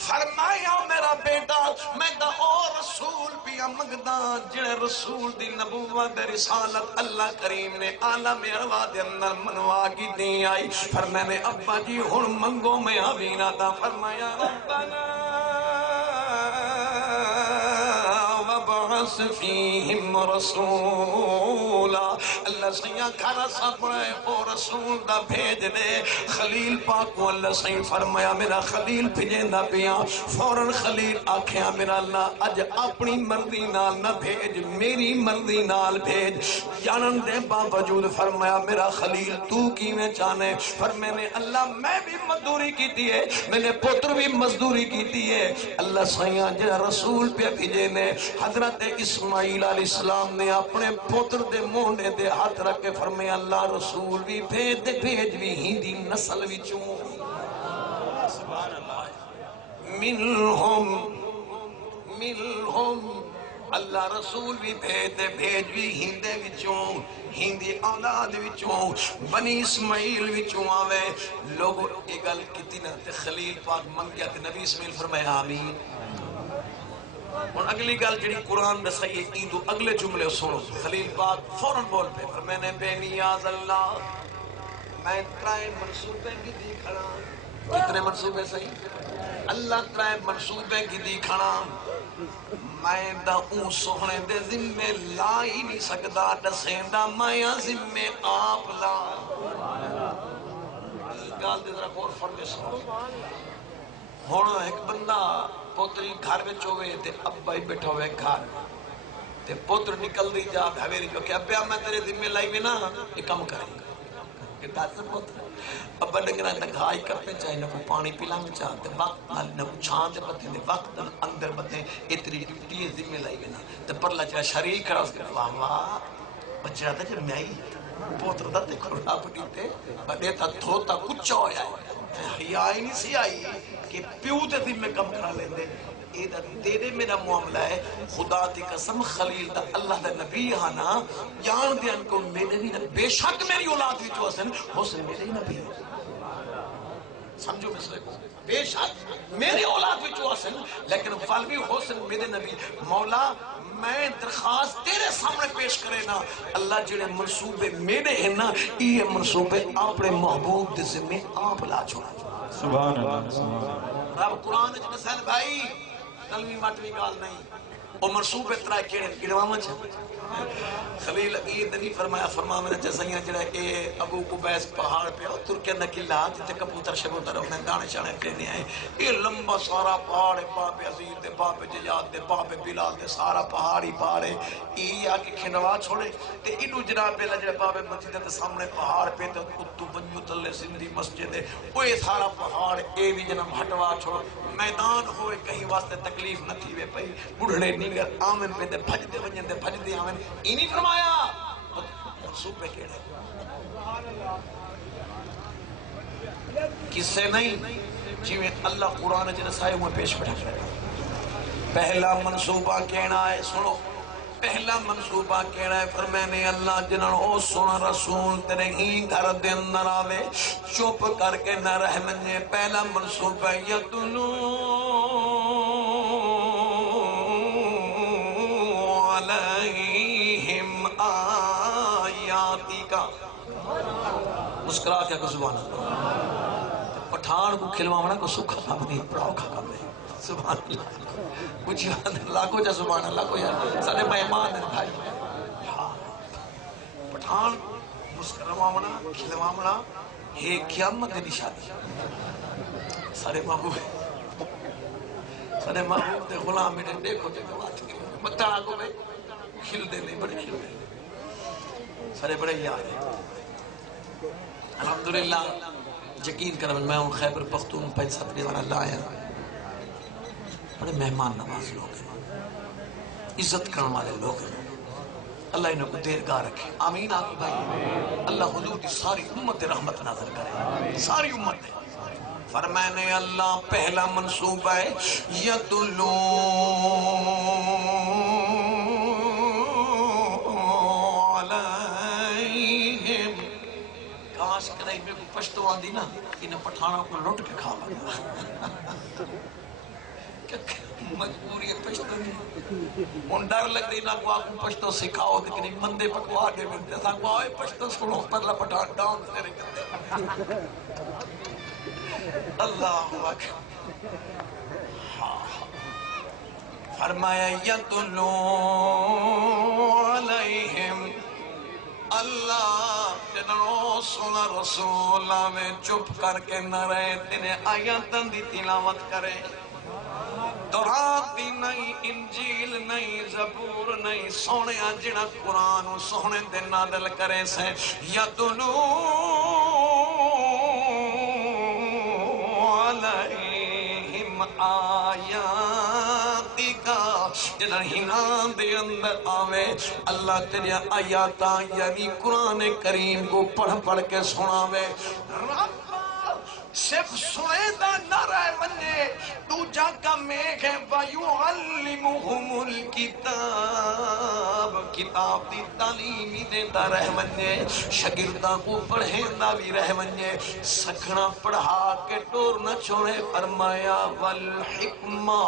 فرمایا میرا بیٹا میں دا اور رسول بھی مگدا جڑے رسول دی نبوت دے رسالت اللہ کریم نے عالم ارواح دے اندر منوا کی دی آئی۔ فرمایا نے ابا جی ہن منگو میں آوینا دا۔ فرمایا ربنا وابعث فیہم رسولا، اللہ سیاں کھانا سپڑے او رسول دا بھیج دے۔ خلیل پاک کو اللہ سیاں فرمایا میرا خلیل بھیجندہ پیا، فوراً خلیل آکھیا میرا اللہ اج اپنی مرضی نال نہ بھیج، میری مرضی نال بھیج۔ جانن دے باوجود فرمایا میرا خلیل تو کیویں چاہنے؟ فرمایا نے اللہ میں بھی مزدوری کیتی ہے، میں نے پتر بھی مزدوری کیتی ہے۔ اللہ سیاں جڑا رسول پہ بھیجے نے، حضرت اسماعیل علیہ السلام نے اپنے پتر دے مونے دے ہاتھ رکھ کے فرمایا اللہ رسول بھی بھیج دے، بھیج بھی ہندی نسل وچوں منہم اللہ رسول بھی بھیج دے، بھیج بھی ہندے وچوں، ہندی اولاد وچوں، بنی اسماعیل وچوں آوے۔ لوگوں ایک گل کیتی نا تے خلیل پاک منگیا تے نبی اسماعیل فرمایا آمین۔ اور اگلی گل جڑی قرآن دسائی ہے ایدو اگلے جملے سنو، خلیل پاک فوراً بول پہ پر میں نے بے نیاز اللہ میں ترائے منصوبے کی دی کھڑا۔ کتنے منصوبے صحیح؟ اللہ ترائے منصوبے کی دی کھڑا، میں دا اون سونے دے ذمے لا ہی نہیں سکدا، دسیں دا میں ذمے آپ لا۔ گال دے ذرا غور فرمے سنو۔ ہونا ایک بندہ پوتری گھر میں چوئے تے ابا ہی بیٹھا ہوئے گھر تے پوتر نکل دی جا بھاویری جو کہ ابیا میں تیرے ذمہ لائی میں نا یہ کم کریں گا کہ دس پوتر ابا ڈنگرہ نگائی کرتے چاہے نہ کوئی پانی پلانگ چاہتے وقت نہ کوئی چھان دے بتے دے وقت اندر بتے اتری ڈیوٹی ذمہ لائی میں نا تے پر لچا شریک کرا اس کے واہ واہ بچہ دا جب میں ہی پوتر دا تے خراب دیتے بڑے تا تھوتا کچھ ہویا ہے حیاء ہی نہیں سی آئی کہ پیو تے ذمہ کم کرا لیں دے ایدہ تیرے میرا معاملہ ہے خدا دی قسم خلیل دا اللہ دا نبی آنا جان دیان کو میرے بھی نبی بے شک میری اولاد بھی جو حسن حسن میرے ہی نبی ہے سمجھو مسئلے کو بے شک میری اولاد بھی جو حسن لیکن فال بھی حسن میرے نبی مولا میں درخواست تیرے سامنے پیش کرے نا اللہ جڑے منصوبے میرے ہیں نا یہ منصوبے اپنے محبوب دے ذمہ آپ لا چھوڑا سبحان اللہ رب قرآن اچھ مسئل بھائی کلمی ماتوی گال نہیں وہ منصوبے ترائے کیڑے گڑواما چھے خلیل عید نہیں فرمایا فرما میں نے جزائیاں جڑے اے ابو قبیس پہاڑ پہ ترکیہ نکلہ جتے کبوتر شبوتر انہیں دانے شانے پینے آئے یہ لمبا سارا پہاڑ ہے باپ عزیز دے باپ ججاد دے باپ بلال دے سارا پہاڑی پہاڑ ہے یہ آکے کھنوا چھوڑے تے انہوں جناب پہ لجڑے باپ مسجد دے سامنے پہاڑ پہ تے اتو بنجو تلے زندی مسجد ہے وہ سارا پہاڑ اے بھی جنم ہٹوا چھوڑ میدان ہوئے کہیں واسطے تکلیف نہ تھی وے پئی بڑھڑے نیگر آمن پہ دے بھج دے وجن دے بھج دے آمن اینی فرمایا منصوب پہ کیڑے کس سے نہیں جیویں اللہ قرآن جنہ سائے ہوئے پیش پڑھا پہلا منصوبہ کہنا ہے سنو پہلا منصوبہ کہنا ہے فرمانے اللہ جنہوں او سونا رسول تیرے ہی گھر دے اندر آوے چپ کر کے نہ رہ منجے پہلا منصوبہ یتلو علیہم آیاتی کا مسکرا کیا کہ سبحان اللہ پٹھان کو کھلوانا کو سکھا کام نہیں پڑاؤ کھا کام نہیں سبحان اللہ کچھ اللہ کو جا سبحان اللہ کو یار سارے مہمان ہیں بھائی پٹھان مسکروانا کھلوانا یہ قیامت دی نشانی سارے محبوب دے غلام میرے دیکھو دیکھو بات کی مطلع کو بھئی کھل دے نہیں بڑے کھل دے سارے بڑے یاد ہیں الحمدللہ یقین کریں میں ان خیبر پختون پہل سپنے والا لایا بڑے مہمان نواز لوگ ہیں عزت کرنے والے لوگ ہیں اللہ انہوں کو دیر گاہ رکھے آمین آقی بھائی اللہ حضور کی ساری امت رحمت نازل کرے ساری امت ہے فرمانے اللہ پہلا منصوبہ ہے یتلو علیہم کاش کرے میں کو پشتو آن دی نا انہیں پٹھانا کو لوٹ کے کھا لگا مجبوری ہے پشتو نہیں ان ڈر لگ دی نا کو آکو پشتو سکھاؤ لیکن مندے پکوا دے ملتے تھا کو آئے پشتو سنو پرلا پٹھان ڈاؤن سے رکھتے اللہ اکبر فرمایا یتلو علیہم اللہ جنہوں سنا رسولہ میں چپ کر کے نہ رہے تنہیں آیاتن دی تلاوت کرے تورات دی نہیں انجیل نہیں زبور نہیں سونے جنہ قرآن سونے دے نادل کرے سے یتلو علیہم آیاتی کا جنہاں ہنان دے اندر آوے اللہ تیرے آیاتاں یعنی قرآن کریم کو پڑھ پڑھ کے سناوے رب صرف سنے دا نہ رہے بنے تو جا کا میک ہے وَيُعَلِّمُهُمُ الْكِتَابِ کتاب دی تعلیمی دیتا رہ بنے شگردہ کو پڑھیں دا بھی رہ بنے سکھنا پڑھا کے ٹور نہ چھوڑے فرمایا والحکمہ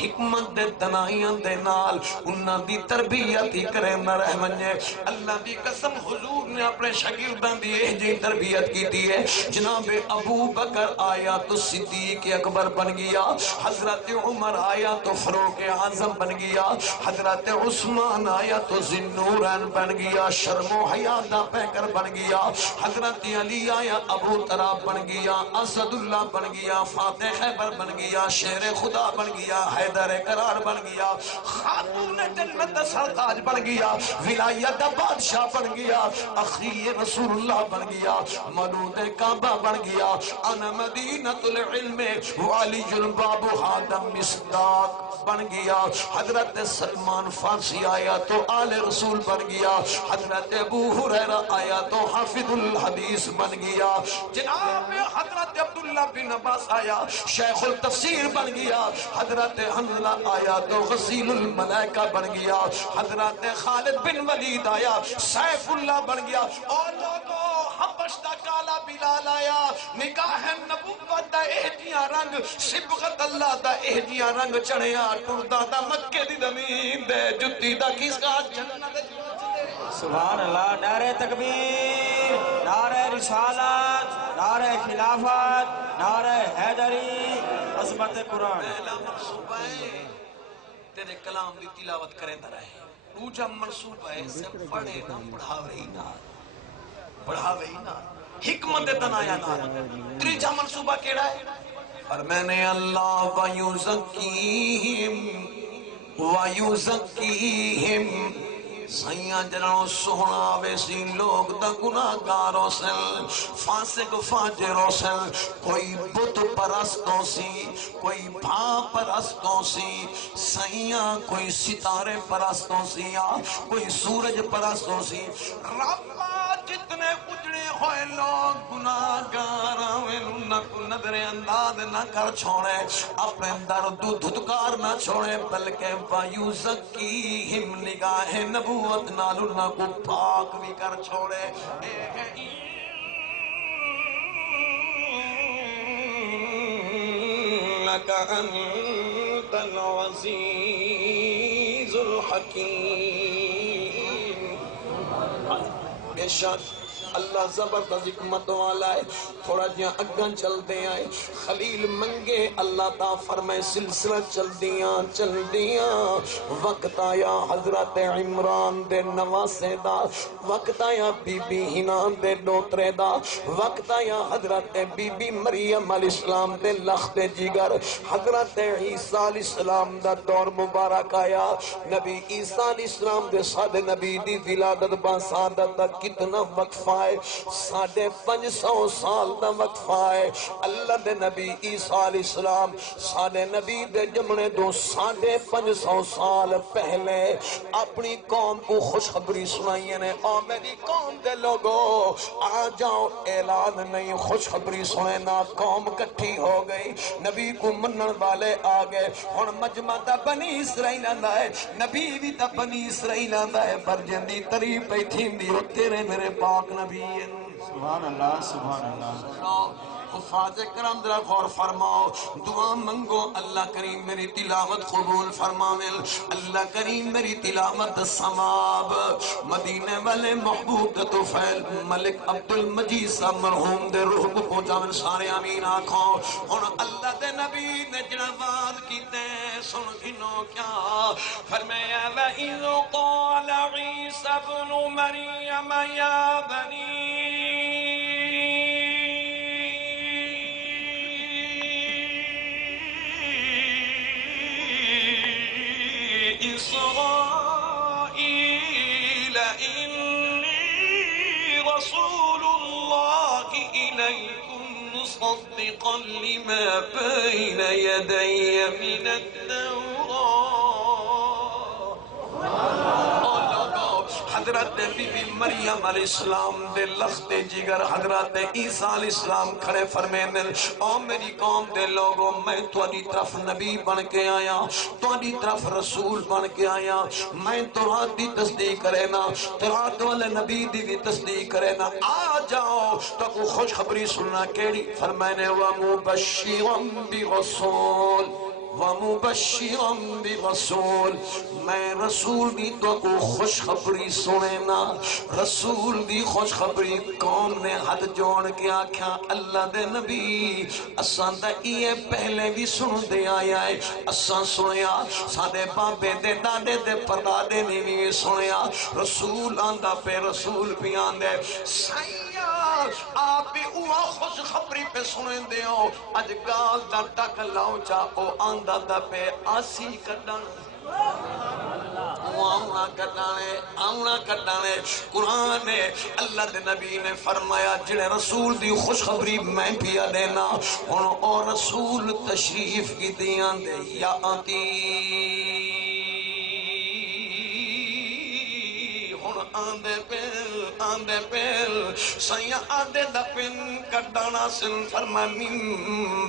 حکمت دے تنائیاں دے نال انہاں دی تربیت ہی کرے نہ رہ بنے اللہ دی قسم حضور نے اپنے شگردہ دی جی تربیت کی دیئے جناب ابو بکر آیا تو صدیق اکبر بن گیا حضرت عمر آیا تو فاروق اعظم بن گیا حضرت عثمان آیا تو ذوالنورین بن گیا شرم و حیا دا پیکر بن گیا حضرت علی آیا ابو طراب بن گیا اسد اللہ بن گیا فاتح خیبر بن گیا شیر خدا بن گیا حیدر قرار بن گیا خاتون جنت سرتاج بن گیا ولایت بادشاہ بن گیا اخی رسول اللہ بن گیا مولود کعبہ بن گیا انا مدینۃ العلم وعلی الباب حاتم مصداق بن گیا حضرت سلمان فارسی آیا تو آل رسول بن گیا حضرت ابو ہریرہ آیا تو حافظ الحدیث بن گیا جناب حضرت عبداللہ بن عباس آیا شیخ التفسیر بن گیا حضرت حنظلہ آیا تو غسیل الملائکہ بن گیا حضرت خالد بن ولید آیا سیف اللہ بن گیا اور لوگوں حبش دا کالا بلال آیا نکاح نبوت دا اہدیاں رنگ سبغت اللہ دا اہدیاں رنگ چڑھیا ٹردہ دا مکہ دی زمین دے جتی دا کس کا جنت سبحان اللہ نعرہ تکبیر نعرہ رسالت نعرہ خلافت نعرہ حیدری عظمت قرآن پہلا منصوبہ ہے تیرے کلام دی تلاوت کریں نہ رہے دوجا منصوبہ ہے سے پڑھے نہ پڑھاوے ہی نہ پڑھاوے ہی نہ حکمت تنایا نہ تیجا منصوبہ کیڑا ہے اور میں نے اللہ وَيُزَكِّيهِمْ سیاں جنہوں سونا ویسی لوگ دا گناہگاروں سے فاسق فاجروں سے کوئی بت پرستوں سی کوئی بھا پرستوں سی سیاں کوئی ستارے پرستوں سی کوئی سورج پرستوں سی ربا جتنے اجڑے ہوئے لوگ گناہگار انہوں کو نظر انداز نہ کر چھوڑے اپنے درد دھدکار نہ چھوڑے بلکہ وَيُزَكِّيهِمْ نگاہ نبوت نال انہوں کو پاک بھی کر چھوڑے إِنَّكَ أَنْتَ الْعَزِيزُ الْحَكِيمُ بے شک اللہ زبردست حکمت والا ہے تھوڑا جہاں اگاں چل دے آئے خلیل منگے اللہ تا فرمائے سلسلہ چل دیاں وقت آیا حضرت عمران دے نواسے دا وقت آیا بی بی ہنا دے ڈوترے دا وقت آیا حضرت بی بی مریم علیہ السلام دے لخت جگر حضرت عیسیٰ علیہ السلام دا دور مبارک آیا نبی عیسیٰ علیہ السلام دے سادے نبی دی ولادت با سادت دا کتنا وقفہ ہے 550 سال دا وقفہ ہے اللہ دے نبی عیسیٰ علیہ السلام سادے نبی دے جمنے دو 550 سال پہلے اپنی قوم کو خوشخبری سنائیے نے اور میری قوم دے لوگوں آ جاؤ اعلان نہیں خوشخبری سنے نا قوم کٹھی ہو گئی نبی کو منن والے آگئے اور مجمع دا بنی اسرائیل آندہ ہے نبی بھی دا بنی اسرائیل آندہ ہے پر جندی تریب پہ تھین دی ہو تیرے میرے پاک نبی سبحان اللہ سبحان اللہ حفاظ کرام ذرا غور فرماؤ دعا منگو اللہ کریم میری تلاوت قبول فرماوے اللہ کریم میری تلاوت ثواب مدینے والے محبوب طفیل ملک عبد المجید صاحب مرحوم دے روح کو پہنچاوے سارے آمین آنکھوں اور اللہ دے نبی نے جنواد کیتے سن گنو کیا فرمایا وَإِذْ قَالَ عِيسَى ابْنُ مَرْيَمَ يَا بَنِي إسرائيل إني رسول الله إليكم مصدقا لما بين يدي من التوراة حضرت بی بی مریم علیہ السلام دے لخت جگر حضرت عیسیٰ علیہ السلام کھڑے فرمیندے او میری قوم دے لوگوں میں تواڈی طرف نبی بن کے آیا تواڈی طرف رسول بن کے آیا میں تہاڈی تصدیق کرے نا تہاڈے والے نبی دی بھی تصدیق کرے نا آ جاؤ تو کو خوشخبری سننا کیڑی فرمانے وَمُبَشِّرًا بِرَسُولٍ وَمُبَشِّرًا بِرَسُولٍ میں رسول دی تو کو خوشخبری سنے نا رسول دی خوشخبری قوم نے ہاتھ جوڑ کے آکھا اللہ دے نبی اساں دا یہ پہلے بھی سن دے آیا ہے اساں سنیا سادے بابے دے دادے دے پردادے نے بھی سنیا رسول آندہ پہ رسول بھی آندے سیاں آپ بھی اوہ خوشخبری پہ سنیں دے ہو اج گال دا ٹک لاؤ چاہو آندہ دا پہ آسی کٹن آمنا کٹانے قرآن نے اللہ دے نبی نے فرمایا جنہیں رسول دی خوشخبری میں پیا دینا اور رسول تشریف کی دیاں دے یا آتی آندے پیل سیاں آندے دا پن کٹانا سن فرمانی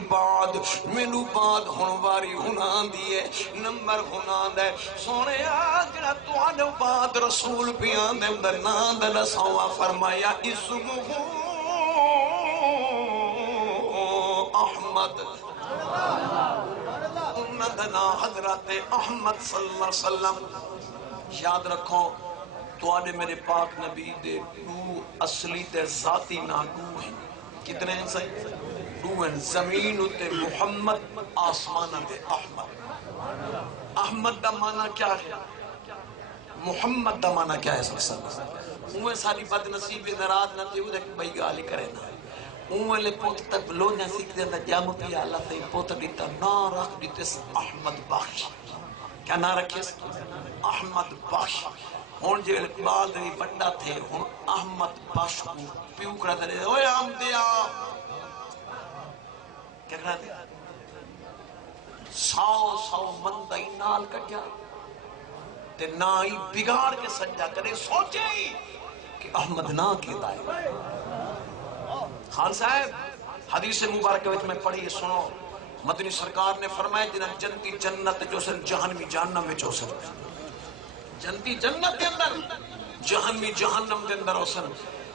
بعد مینو بعد ہنواری ہنان دیئے نمبر ہنان دے سونے آجرہ تو آنے بعد رسول بھی آندے اندر ناند رسوا فرمایا اسمہ احمد اندنا حضرت احمد صلی اللہ علیہ وسلم یاد رکھو تو آنے میرے پاک نبی دے دو اصلی تے ذاتی ناگو ہیں کتنے ہیں صحیح دو ہیں زمین تے محمد آسمان تے احمد احمد دا معنی کیا ہے محمد دا معنی کیا ہے سب اوہ ساری بد نصیب نراد نہ تے وہ بھائی گالی کرے نا اوہ لے پوت تک لو نہ سیکھ دے اندر جامو پی اللہ تے پوت دیتا نا رکھ دیتے احمد بخش کیا نا رکھے احمد بخش ہون جو اقبال دے بندہ تھے ہون احمد بخش کو پیو کرا دے اوے آمدیا کیا کرا دے 100 مندہ ہی نال کٹ جائے تے نا ہی بگاڑ کے سجا کرے سوچے ہی کہ احمد نا کے دائے خان صاحب حدیث مبارکہ وچ میں پڑھی سنو مدنی سرکار نے فرمایا جنہ جنتی جنت جو سن جہنمی جہنم میں جو سن جنتی جنت کے اندر جہنمی جہنم کے اندر ہو سن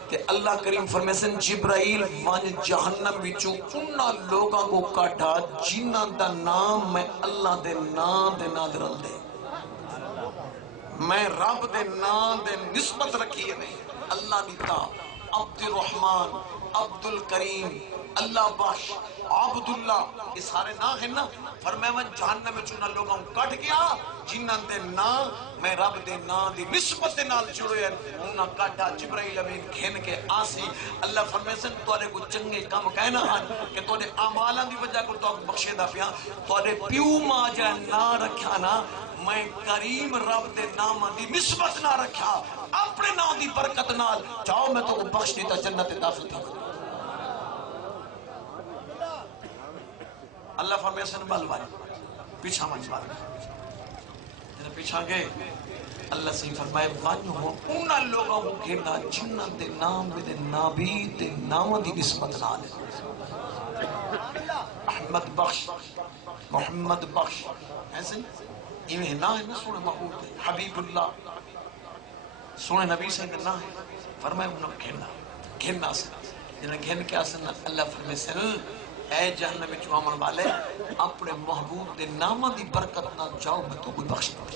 کہ اللہ کریم فرمائے سن جبرائیل وان جہنم بچو انہا لوگاں کو کاٹا جنہ دا نام میں اللہ دے نام دے نادرل دے میں رب دے نام دے نسبت رکھی ہے نہیں اللہ دیتا عبد الرحمن، عبد الکریم، اللہ بخش، عبداللہ، یہ سارے نا ہیں نا. فرمایا میں جہنم میں چنا لوگوں کٹ گیا جنہاں دے نا میں رب دے نا دی نسبت دے نال جڑے ہیں انہاں کٹا جبرائیل امین کھین کے آسی. اللہ فرمائے سن توڑے کو چنگے کام کہنا ہن کہ توڑے اعمالاں دی وجہ کو تو بخشے دا پیا توڑے پیو ماں جڑا نا رکھا نا میں کریم رب دے نام دی نسبت نہ رکھا اپنے نام دی برکت نال جاؤ میں تو کو بخش دیتا جنت داخل تھا. اللہ فرمائے سن بال والی پیچھا من بال جنہیں پیچھا گئے اللہ سے فرمائے وانیو ہوں انہا لوگوں کو کھینا جنہ دے نام دے نابی دے نام دی نسبت نال احمد بخش، محمد بخش ایسے ایویں نا ہے نا سونے محبوب دے حبیب اللہ سونے نبی سے نا ہے فرمائے انہوں کھینا سے جنہیں کھین کیا سن اللہ فرمائے سن اے جہنم میں جو عمل والے اپنے محبوب دے نامہ دی برکت نہ جاؤ میں تو کوئی بخش دوں.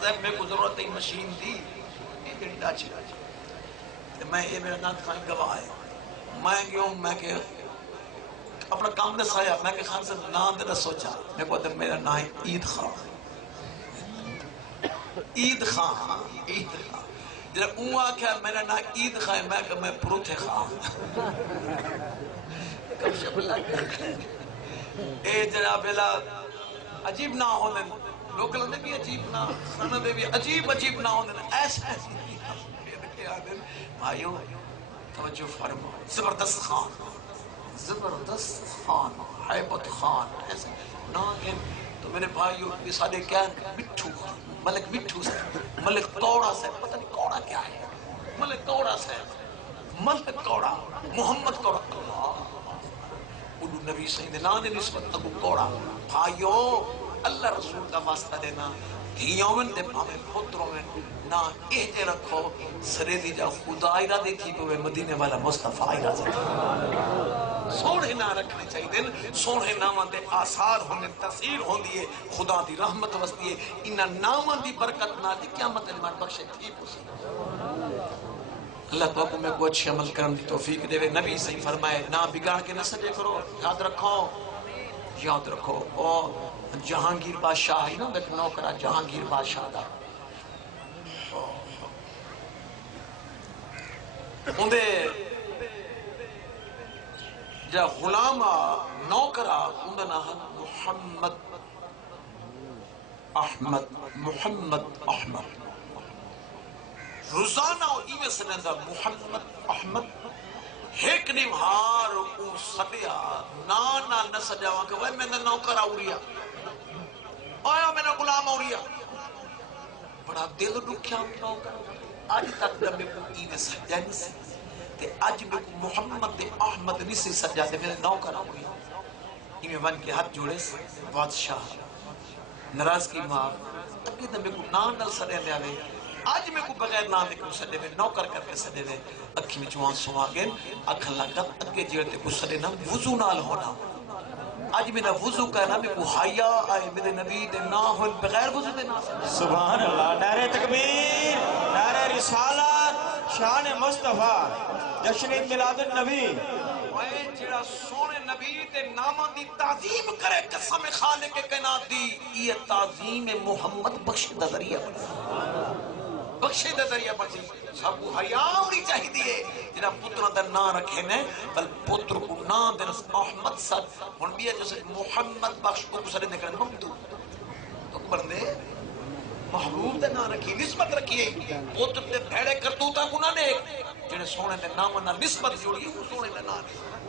صاحب میں کو ضرورت ہے مشین دی یہ جڑی ڈاچی میں یہ میرا نات خان گواہ ہے میں گیوں میں کہ اپنا کام نے سایا میں کہ خان سے نام دے نہ سوچا میں کو دے میرا نام ہے عید خان عید خان عید خان جب اون آکھا میرا نام عید خان ہے میں کہ میں پروتھے خان اے جناب اللہ عجیب نہ ہونے لوکل نے بھی عجیب نہ سنہ دے بھی عجیب نہ ہونے ایسا بھائیو توجہ فرمو زبردست خان حیبت خان ایسے نہ ہیں تو میرے بھائیو یہ سارے کیا مٹھو ملک مٹھو سے ملک کوڑا سے پتہ نہیں کوڑا کیا ہے ملک کوڑا سے ملک کوڑا محمد کوڑا اللہ اولو نبی سید نانے نسبت ابو کوڑا بھائیو اللہ رسول کا واسطہ دینا دھیوں میں دے پامے پتروں میں نا اہتے رکھو سرے دی جا خدا آئرہ دیکھی پہ مدینے والا مصطفیٰ آئرہ دیکھی سوڑے نہ رکھنے چاہیے دن سوڑے نامہ دے آثار ہونے تاثیر ہوں دیئے خدا دی رحمت وسطیے انہا نامہ دی برکت نہ دی قیامت علمان بخشے تھی پوسی اللہ تو کو میں کو اچھے عمل کرن دی توفیق دے نبی صحیح فرمائے نہ بگاڑ کے نہ سجے کرو یاد رکھو او جہانگیر بادشاہ ہی نا دیکھ نوکرہ جہانگیر بادشاہ دا اندے جا غلامہ نوکرہ اندے نا محمد احمد روزانہ ایوے سنندہ محمد احمد ایک نمہار او سدیا نانا نہ سجا وہاں کہ وہ میں نے نوکر آوریا آیا میں نے غلام آوریا بڑا دل رکھیا نوکر آج تک جب میں کو ایوے سجا نہیں سی تے آج میں کو محمد احمد نہیں سی سجا تے میں نے نوکر آوریا ایوے ون کے ہاتھ جوڑے سے بادشاہ نراز کی ماں اگے تے میں کو نانل سڑے لے آوے آج میں کو بغیر نام دے کو سڑے میں نوکر کر کے سڑے میں اکھی میں جوان سوا گئے اکھا لگا اگے جیڑتے کو سڑے نا وضو نال ہونا آج میرا وضو کہنا میں کو حیاء آئے میرے نبی دے نا ہوئے بغیر وضو دے نا سبحان اللہ نعرہ تکبیر نعرہ رسالت شان مصطفیٰ جشن میلاد النبی اے جڑا سونے نبی تے نامہ دی تعظیم کرے قسم خالق کائنات دی یہ تعظیم محمد بخش دا ذریعہ بخشے دا ذریعہ بخشے سب کو حیاء ہونی چاہی دیئے جنہا پتر در نا رکھے نے بل پتر کو نا در احمد ساتھ ان بھی ہے جیسے محمد بخش کو سرے نکرنے ممدود تو بردے محبوب دے نا رکھی نسبت رکھیے پتر دے بھیڑے کرتوتا کو نہ دیکھ جنہیں سونے دے نام نہ نسبت جوڑی وہ سونے دے نا دیکھ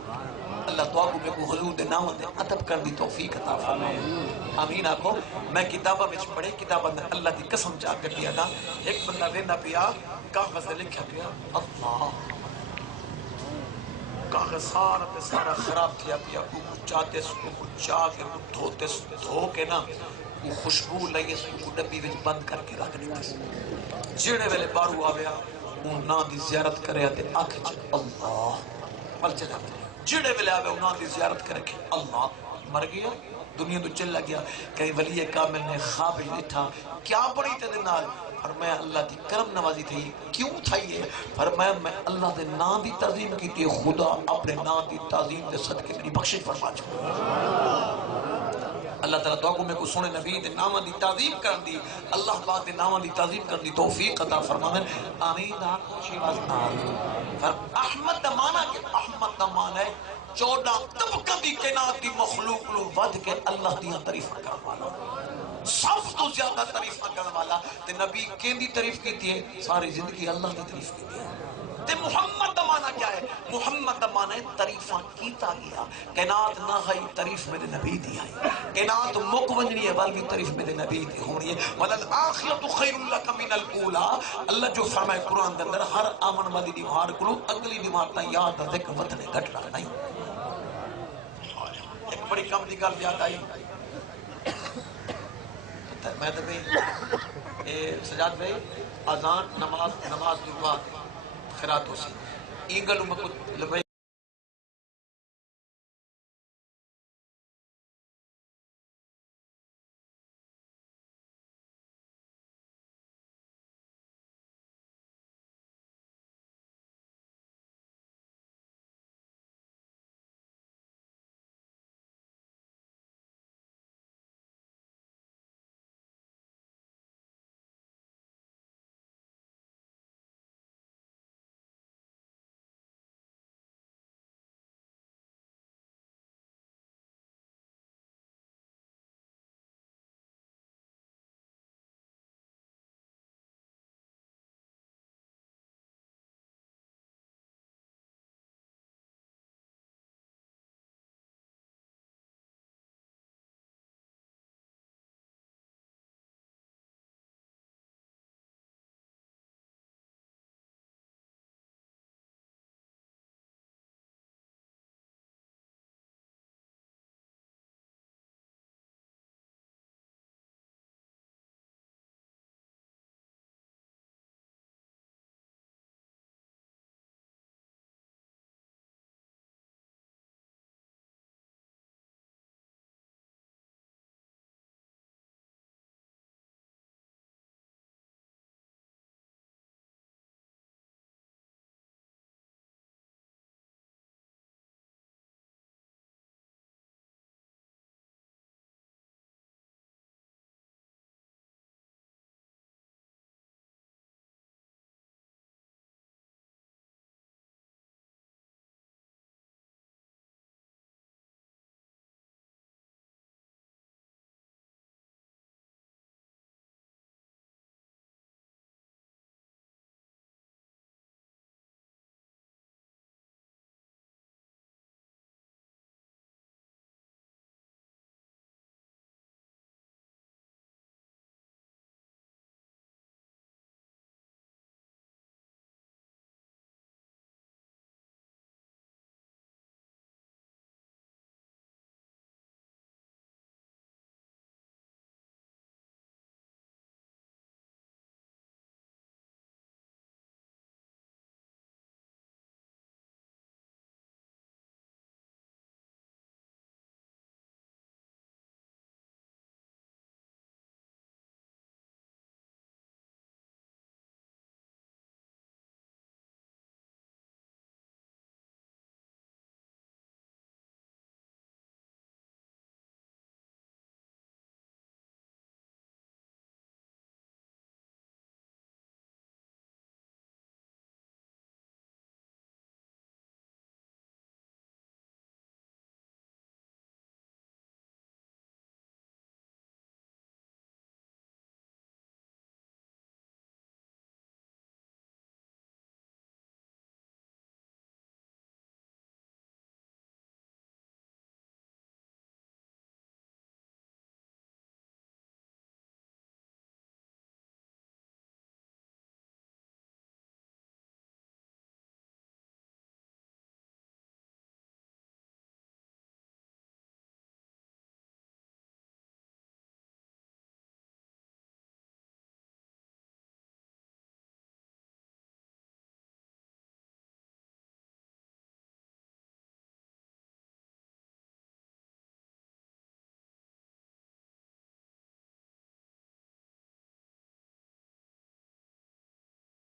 اللہ تو آگو میں کو حضور دے نام دے عطب کر دی توفیق عطا فرمائے آمین آکھو میں کتابہ میں پڑھے کتابہ میں اللہ دی قسم چاہ کر دیا نا ایک بندہ دینا پیا کاغذ لکھا پیا اللہ کاغذ سارا خراب تھیا پیا کو چاہتے سو کو چاہ کے کو دھوتے سو دھو کے نا کو خوشبو لئیے سو کو ڈبی وچ بند کر کے رکھ دیتے سو جیڑے ویلے بارو آویا ان نا دی زیارت کرے تے آنکھ چک اللہ پل چلا جڑے ویلے آوے انہاں دی زیارت کرے کہ اللہ مر گیا دنیا تو چل گیا کہیں ولی کامل نے خواب دیکھا کیا بڑی تیرے نال فرمایا اللہ دی کرم نوازی تھی کیوں تھا یہ فرمایا میں اللہ دے نام دی تعظیم کی تھی خدا اپنے نام دی تعظیم دے صدقے میری بخشش فرما چھوڑ اللہ تعالیٰ دعا کو میں کو سنے نبی دے نام دی تعظیم کر دی اللہ پاک دے نام دی تعظیم کر دی توفیق عطا فرمائے آمین آنکھ شیواز نال احمد دا مانا کہ احمد دا مانا ہے 14 طبقہ دی کائنات دی مخلوق لو ود کے اللہ دیاں تعریف کرنے والا سب تو زیادہ تعریف کرنے والا تے نبی کیندی تعریف کیتی ہے ساری زندگی اللہ دی تعریف کیتی ہے تے محمد دا معنی کیا ہے محمد دا معنی ہے تعریفاں کیتا گیا کائنات نہ ہے تعریف میں نبی دی ہے کائنات مک ونجنی ہے بلکہ تعریف میں نبی دی ہونی ہے وللآخرۃ خیر لک من الاولی اللہ جو فرمائے قرآن دے اندر ہر آمن والی دیوار کو اگلی دیوار تا یاد رکھے کہ وطن گھٹ رہا نہیں ایک بڑی کم دی گل یاد آئی میں تو بھئی سجاد بھئی اذان نماز دی بعد خیرات ہو سی این گلوں میں کچھ